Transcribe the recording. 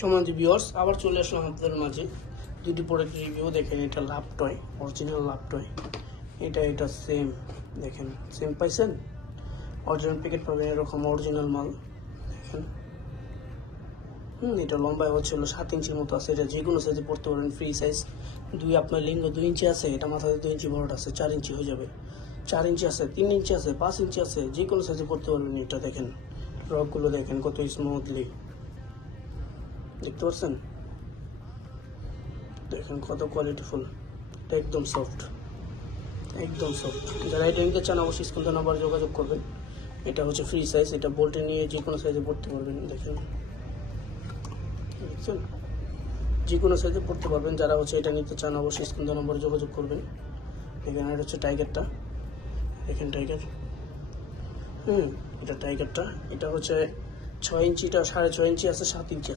সম্মানিত ভিউয়ার্স, আবার চলে আসলাম আপনাদের মাঝে দুটি প্রোডাক্ট রিভিউ। দেখেন, এটা লাভ টয়, অরিজিনাল লাভ টয়। এটা সেম, দেখেন সেম পাইছেন, অরিজিনাল প্যাকেট পাবেন এরকম অরিজিনাল মাল। দেখেন, এটা লম্বায় হচ্ছিল 7 ইঞ্চির মতো আছে। এটা যে কোনো সাইজে পড়তে পারবেন, ফ্রি সাইজ। আপনার লিঙ্গ 2 ইঞ্চি আছে, এটা মাথাতে 2 ইঞ্চি বড়টা আছে, 4 ইঞ্চি হয়ে যাবে। 4 ইঞ্চি আছে, 3 ইঞ্চি আছে, 5 ইঞ্চি আছে, যে কোনো সাইজে পড়তে পারবেন। এটা দেখেন, রকগুলো দেখেন কত স্মুথলি, দেখতে পাচ্ছেন? দেখেন কত কোয়ালিটিফুল, এটা একদম সফট, একদম সফট। যারা এটা নিতে চান অবশ্যই স্ক্রিনে নাম্বার যোগাযোগ করবেন। এটা হচ্ছে ফ্রি সাইজ, এটা বোল্টে নিয়ে যে কোনো সাইজে পড়তে পারবেন। দেখেন, দেখছেন, যে কোনো সাইজে পড়তে পারবেন। যারা হচ্ছে এটা নিতে চান অবশ্যই স্ক্রিনে নাম্বার যোগাযোগ করবেন। এখানে এটা হচ্ছে টাইগারটা, দেখেন টাইগার। এটা টাইগারটা, এটা হচ্ছে 6 ইঞ্চিটা, 6.5 ইঞ্চি আছে, 7 ইঞ্চি।